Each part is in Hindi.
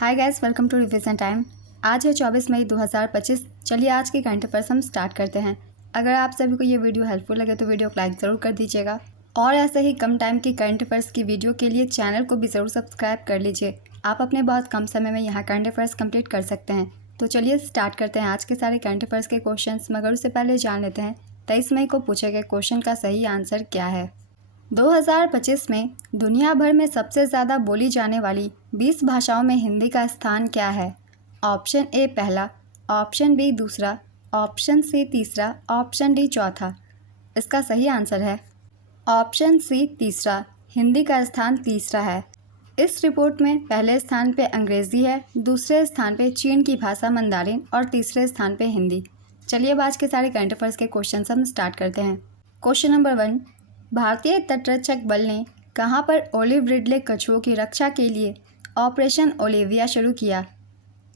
Hi guys, welcome to revision time. आज है 24 मई 2025। चलिए आज के करंट अफेयर्स हम स्टार्ट करते हैं। अगर आप सभी को ये वीडियो हेल्पफुल लगे तो वीडियो को लाइक ज़रूर कर दीजिएगा और ऐसे ही कम टाइम की करंट अफेयर्स की वीडियो के लिए चैनल को भी ज़रूर सब्सक्राइब कर लीजिए। आप अपने बहुत कम समय में यहाँ करंट अफेयर्स कंप्लीट कर सकते हैं। तो चलिए स्टार्ट करते हैं आज के सारे करंट अफेयर्स के क्वेश्चन, मगर उससे पहले जान लेते हैं 23 मई को पूछे गए क्वेश्चन का सही आंसर क्या है। 2025 में दुनिया भर में सबसे ज़्यादा बोली जाने वाली 20 भाषाओं में हिंदी का स्थान क्या है। ऑप्शन ए पहला, ऑप्शन बी दूसरा, ऑप्शन सी तीसरा, ऑप्शन डी चौथा। इसका सही आंसर है ऑप्शन सी तीसरा। हिंदी का स्थान तीसरा है। इस रिपोर्ट में पहले स्थान पे अंग्रेज़ी है, दूसरे स्थान पे चीन की भाषा मंदारिन और तीसरे स्थान पे हिंदी। चलिए अब आज के सारे करंट अफेयर्स के क्वेश्चन हम स्टार्ट करते हैं। क्वेश्चन नंबर 1, भारतीय तटरक्षक बल ने कहां पर ओलिव रिडले कछुओं की रक्षा के लिए ऑपरेशन ओलिविया शुरू किया।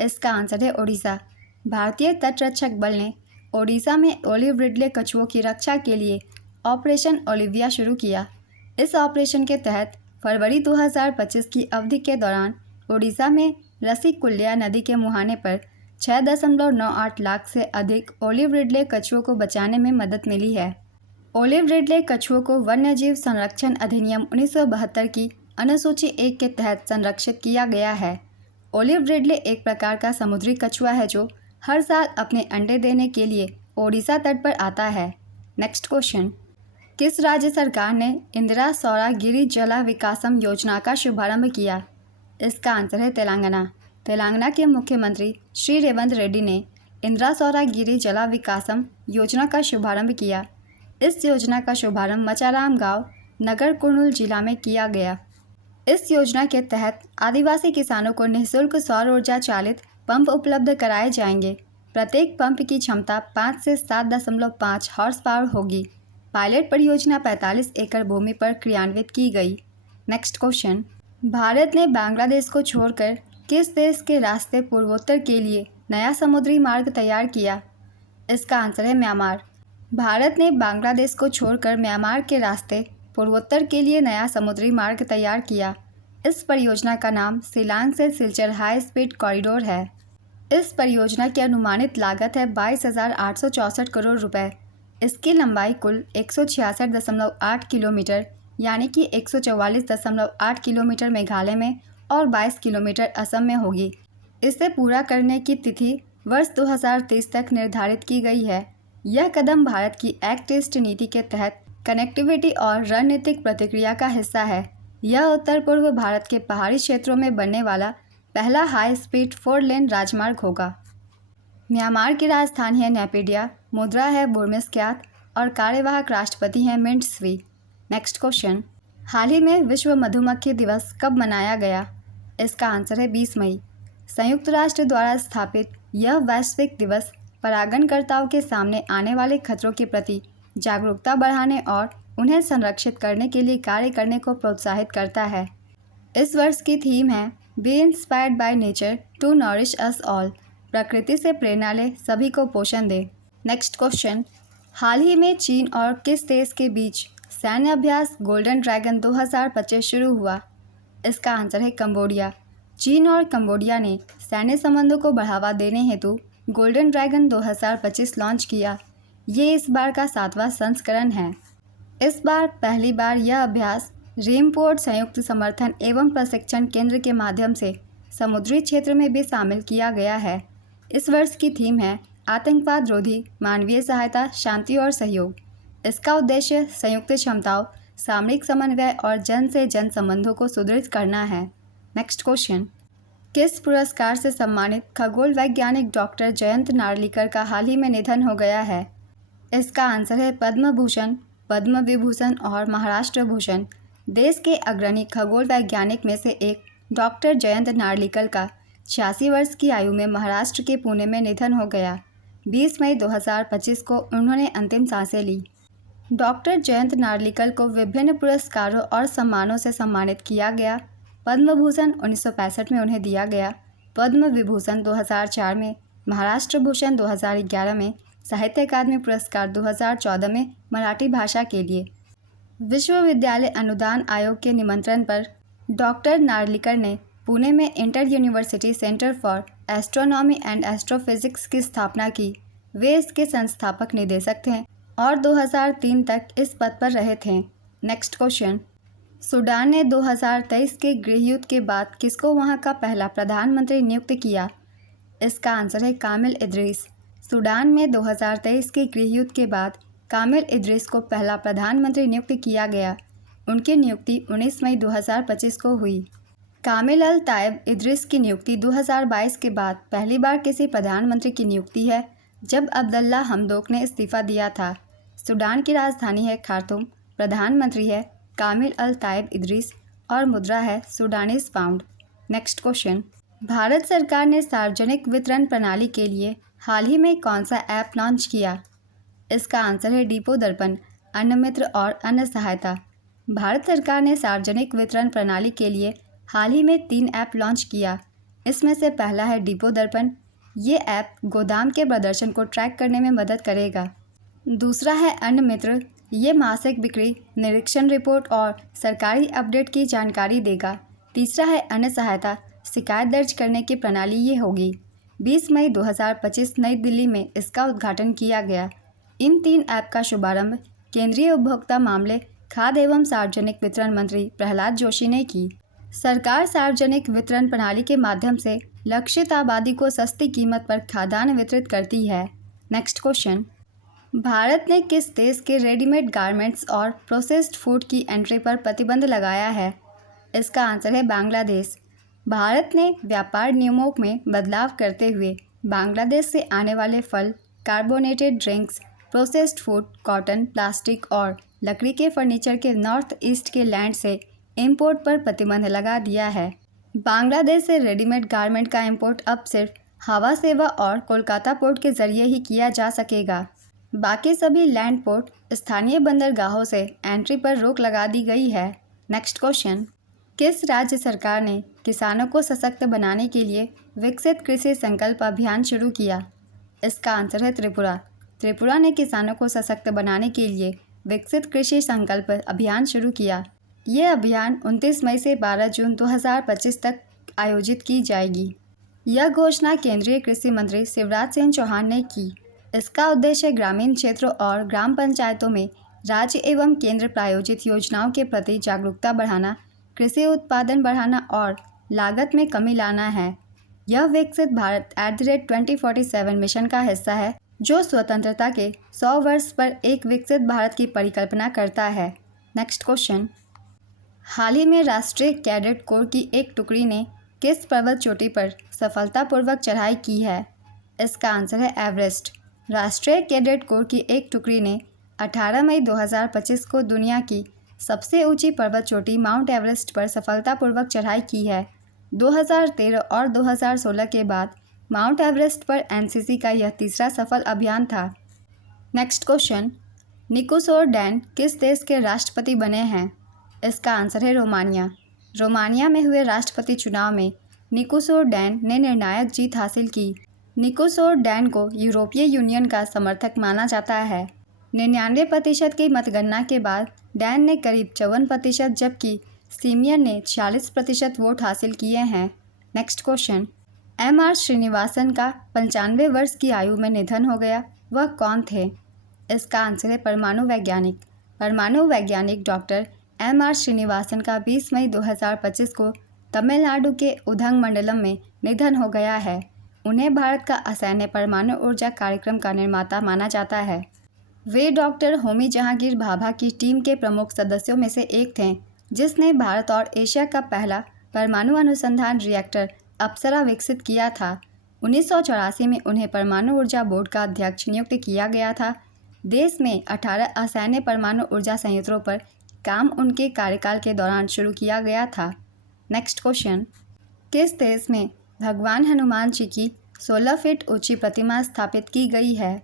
इसका आंसर है ओडिशा। भारतीय तटरक्षक बल ने ओडिशा में ओलिव रिडले कछुओं की रक्षा के लिए ऑपरेशन ओलिविया शुरू किया। इस ऑपरेशन के तहत फरवरी 2025 की अवधि के दौरान ओडिशा में रसिकुल्या नदी के मुहाने पर 6.98 लाख से अधिक ओलिव रिडले कछुओं को बचाने में मदद मिली है। ओलिव रिडले कछुओं को वन्यजीव संरक्षण अधिनियम 1972 की अनुसूची 1 के तहत संरक्षित किया गया है। ओलिव रिडले एक प्रकार का समुद्री कछुआ है जो हर साल अपने अंडे देने के लिए ओडिशा तट पर आता है। नेक्स्ट क्वेश्चन, किस राज्य सरकार ने इंदिरा सौरागिरी जला विकासम योजना का शुभारंभ किया। इसका आंसर है तेलंगाना। तेलंगाना के मुख्यमंत्री श्री रेवंत रेड्डी ने इंदिरा सौरागिरी जला विकासम योजना का शुभारंभ किया। इस योजना का शुभारंभ मचाराम गांव, नगर कुर्नूल जिला में किया गया। इस योजना के तहत आदिवासी किसानों को निःशुल्क सौर ऊर्जा चालित पंप उपलब्ध कराए जाएंगे। प्रत्येक पंप की क्षमता 5 से 7.5 हॉर्स पावर होगी। पायलट परियोजना 45 एकड़ भूमि पर क्रियान्वित की गई। नेक्स्ट क्वेश्चन, भारत ने बांग्लादेश को छोड़कर किस देश के रास्ते पूर्वोत्तर के लिए नया समुद्री मार्ग तैयार किया। इसका आंसर है म्यांमार। भारत ने बांग्लादेश को छोड़कर म्यांमार के रास्ते पूर्वोत्तर के लिए नया समुद्री मार्ग तैयार किया। इस परियोजना का नाम शिलांग से सिलचर हाई स्पीड कॉरिडोर है। इस परियोजना की अनुमानित लागत है 22,864 करोड़ रुपए। इसकी लंबाई कुल 166.8 किलोमीटर यानी कि 144.8 किलोमीटर मेघालय में और 22 किलोमीटर असम में होगी। इसे पूरा करने की तिथि वर्ष 2030 तक निर्धारित की गई है। यह कदम भारत की एक्ट ईस्ट नीति के तहत कनेक्टिविटी और रणनीतिक प्रतिक्रिया का हिस्सा है। यह उत्तर पूर्व भारत के पहाड़ी क्षेत्रों में बनने वाला पहला हाई स्पीड 4 लेन राजमार्ग होगा। म्यांमार की राजधानी है नेपिडिया, मुद्रा है बुर्मिस्क्यात और कार्यवाहक राष्ट्रपति हैं मिंट स्वी। नेक्स्ट क्वेश्चन, हाल ही में विश्व मधुमक्खी दिवस कब मनाया गया। इसका आंसर है 20 मई। संयुक्त राष्ट्र द्वारा स्थापित यह वैश्विक दिवस परागणकर्ताओं के सामने आने वाले खतरों के प्रति जागरूकता बढ़ाने और उन्हें संरक्षित करने के लिए कार्य करने को प्रोत्साहित करता है। इस वर्ष की थीम है be inspired by nature to nourish us all. प्रकृति से प्रेरणा ले, सभी को पोषण दे। नेक्स्ट क्वेश्चन, हाल ही में चीन और किस देश के बीच सैन्य अभ्यास गोल्डन ड्रैगन 2025 शुरू हुआ। इसका आंसर है कंबोडिया। चीन और कंबोडिया ने सैन्य संबंधों को बढ़ावा देने हेतु गोल्डन ड्रैगन 2025 लॉन्च किया। ये इस बार का 7वां संस्करण है। इस बार पहली बार यह अभ्यास रेमपोर्ट संयुक्त समर्थन एवं प्रशिक्षण केंद्र के माध्यम से समुद्री क्षेत्र में भी शामिल किया गया है। इस वर्ष की थीम है आतंकवाद रोधी, मानवीय सहायता, शांति और सहयोग। इसका उद्देश्य संयुक्त क्षमताओं, सामरिक समन्वय और जन से जन संबंधों को सुदृढ़ करना है। नेक्स्ट क्वेश्चन, किस पुरस्कार से सम्मानित खगोल वैज्ञानिक डॉक्टर जयंत नार्लिकर का हाल ही में निधन हो गया है। इसका आंसर है पद्म भूषण, पद्म विभूषण और महाराष्ट्र भूषण। देश के अग्रणी खगोल वैज्ञानिक में से एक डॉक्टर जयंत नार्लिकर का 86 वर्ष की आयु में महाराष्ट्र के पुणे में निधन हो गया। 20 मई 2025 को उन्होंने अंतिम सांसें ली। डॉक्टर जयंत नार्लिकर को विभिन्न पुरस्कारों और सम्मानों से सम्मानित किया गया। पद्म भूषण 1965 में उन्हें दिया गया, पद्म विभूषण 2004 में, महाराष्ट्र भूषण 2011 में, साहित्य अकादमी पुरस्कार 2014 में मराठी भाषा के लिए। विश्वविद्यालय अनुदान आयोग के निमंत्रण पर डॉक्टर नार्लिकर ने पुणे में inter university centre for astronomy and astrophysics की स्थापना की। वे इसके संस्थापक निदेशक थे और 2003 तक इस पद पर रहे थे। नेक्स्ट क्वेश्चन, सूडान ने 2023 के गृहयुद्ध के बाद किसको वहां का पहला प्रधानमंत्री नियुक्त किया? इसका आंसर है कामिल इद्रीस। सूडान में 2023 के गृहयुद्ध के बाद कामिल इद्रीस को पहला प्रधानमंत्री नियुक्त किया गया। उनकी नियुक्ति 19 मई 2025 को हुई। कामिल अल ताइब इद्रीस की नियुक्ति 2022 के बाद पहली बार किसी प्रधानमंत्री की नियुक्ति है, जब अब्दुल्ला हमदोक ने इस्तीफा दिया था। सूडान की राजधानी है खार्तूम, प्रधानमंत्री है कामिल अल ताइब इद्रीस और मुद्रा है Sudanese pound. Next question, Bharat सरकार ने सार्वजनिक वितरण प्रणाली के लिए हाल ही में कौन सा ऐप लॉन्च किया? इसका आंसर है डिपो दर्पण, अन्न मित्र और अन्न सहायता। भारत सरकार ने सार्वजनिक वितरण प्रणाली के लिए हाल ही में 3 ऐप लॉन्च किया। इसमें से पहला है डिपो दर्पण। ये ऐप गोदाम के प्रदर्शन को ट्रैक करने में मदद करेगा। दूसरा है अन्न मित्र। ये मासिक बिक्री, निरीक्षण रिपोर्ट और सरकारी अपडेट की जानकारी देगा। तीसरा है अन्न सहायता। शिकायत दर्ज करने की प्रणाली ये होगी। 20 मई 2025 नई दिल्ली में इसका उद्घाटन किया गया। इन 3 ऐप का शुभारंभ केंद्रीय उपभोक्ता मामले, खाद्य एवं सार्वजनिक वितरण मंत्री प्रहलाद जोशी ने की। सरकार सार्वजनिक वितरण प्रणाली के माध्यम से लक्षित आबादी को सस्ती कीमत पर खाद्यान्न वितरित करती है। नेक्स्ट क्वेश्चन, भारत ने किस देश के रेडीमेड गारमेंट्स और प्रोसेस्ड फूड की एंट्री पर प्रतिबंध लगाया है? इसका आंसर है बांग्लादेश। भारत ने व्यापार नियमों में बदलाव करते हुए बांग्लादेश से आने वाले फल, carbonated drinks, processed food, cotton, plastic और लकड़ी के फर्नीचर के नॉर्थ ईस्ट के लैंड से इंपोर्ट पर प्रतिबंध लगा दिया है। बांग्लादेश से रेडीमेड गारमेंट का इंपोर्ट अब सिर्फ हवा सेवा और कोलकाता पोर्ट के जरिए ही किया जा सकेगा। बाकी सभी लैंड पोर्ट, स्थानीय बंदरगाहों से एंट्री पर रोक लगा दी गई है। नेक्स्ट क्वेश्चन, किस राज्य सरकार ने किसानों को सशक्त बनाने के लिए विकसित कृषि संकल्प अभियान शुरू किया? इसका आंसर है त्रिपुरा। त्रिपुरा ने किसानों को सशक्त बनाने के लिए विकसित कृषि संकल्प अभियान शुरू किया। ये अभियान 29 मई से 12 जून 2025 तक आयोजित की जाएगी। यह घोषणा केंद्रीय कृषि मंत्री शिवराज सिंह चौहान ने की। इसका उद्देश्य ग्रामीण क्षेत्रों और ग्राम पंचायतों में राज्य एवं केंद्र प्रायोजित योजनाओं के प्रति जागरूकता बढ़ाना, कृषि उत्पादन बढ़ाना और लागत में कमी लाना है। यह विकसित भारत @2047 मिशन का हिस्सा है, जो स्वतंत्रता के 100 वर्ष पर एक विकसित भारत की परिकल्पना करता है। नेक्स्ट क्वेश्चन, हाल ही में राष्ट्रीय कैडेट कोर की एक टुकड़ी ने किस पर्वत चोटी पर सफलतापूर्वक चढ़ाई की है? इसका आंसर है एवरेस्ट। राष्ट्रीय कैडेट कोर की एक टुकड़ी ने 18 मई 2025 को दुनिया की सबसे ऊंची पर्वत चोटी माउंट एवरेस्ट पर सफलतापूर्वक चढ़ाई की है। 2013 और 2016 के बाद माउंट एवरेस्ट पर एनसीसी का यह तीसरा सफल अभियान था। नेक्स्ट क्वेश्चन, निकोसोर डैन किस देश के राष्ट्रपति बने हैं? इसका आंसर है रोमानिया। रोमानिया में हुए राष्ट्रपति चुनाव में निकोसोर डैन ने निर्णायक जीत हासिल की। निकोसोर डैन को यूरोपीय यूनियन का समर्थक माना जाता है। 99% की मतगणना के बाद डैन ने करीब 54%, जबकि सीमियन ने 46% वोट हासिल किए हैं। Next question, M.R. श्रीनिवासन का 95 वर्ष की आयु में निधन हो गया। वह कौन थे? इसका आंसर है परमाणु वैज्ञानिक। परमाणु वैज्ञानिक डॉक्टर M.R. श्रीनिवासन का 20 मई 2025 को तमिलनाडु के उदगमंडलम में निधन हो गया है। उन्हें भारत का असैन्य परमाणु ऊर्जा कार्यक्रम का निर्माता माना जाता है। वे डॉक्टर होमी जहांगीर भाभा की टीम के प्रमुख सदस्यों में से एक थे, जिसने भारत और एशिया का पहला परमाणु अनुसंधान रिएक्टर अप्सरा विकसित किया था। 1984 में उन्हें परमाणु ऊर्जा बोर्ड का अध्यक्ष नियुक्त किया गया था। देश में 18 असैन्य परमाणु ऊर्जा संयंत्रों पर काम उनके कार्यकाल के दौरान शुरू किया गया था। नेक्स्ट क्वेश्चन, किस देश में भगवान हनुमान जी की 16 फीट ऊंची प्रतिमा स्थापित की गई है?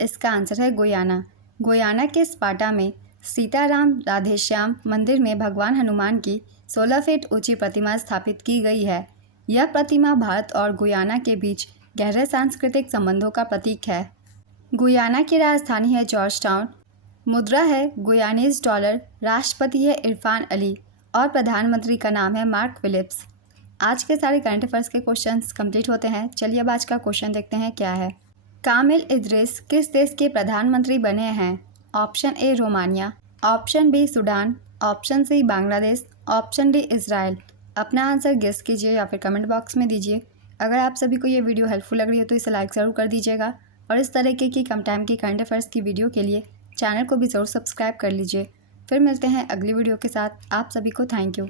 इसका आंसर है गुयाना। गुयाना के स्पार्टा में सीताराम राधेश्याम मंदिर में भगवान हनुमान की 16 फीट ऊंची प्रतिमा स्थापित की गई है। यह प्रतिमा भारत और गुयाना के बीच गहरे सांस्कृतिक संबंधों का प्रतीक है। गुयाना की राजधानी है जॉर्ज टाउन। मुद्रा है गुयानीज डॉलर। राष्ट्रपति है इरफान अली और प्रधानमंत्री का नाम है मार्क फिलिप्स। आज के सारे करंट अफेयर्स के क्वेश्चंस कंप्लीट होते हैं। चलिए अब आज का क्वेश्चन देखते हैं क्या है। कामिल इद्रिस किस देश के प्रधानमंत्री बने हैं? Option A Romania, option B Sudan, option C Bangladesh, option D Israel. अपना आंसर गेस कीजिए या फिर कमेंट बॉक्स में दीजिए। अगर आप सभी को ये वीडियो हेल्पफुल लग रही है तो इसे लाइक ज़रूर कर दीजिएगा और इस तरीके की कम टाइम की करंट अफेयर्स की वीडियो के लिए चैनल को भी ज़रूर सब्सक्राइब कर लीजिए। फिर मिलते हैं अगली वीडियो के साथ। आप सभी को थैंक यू।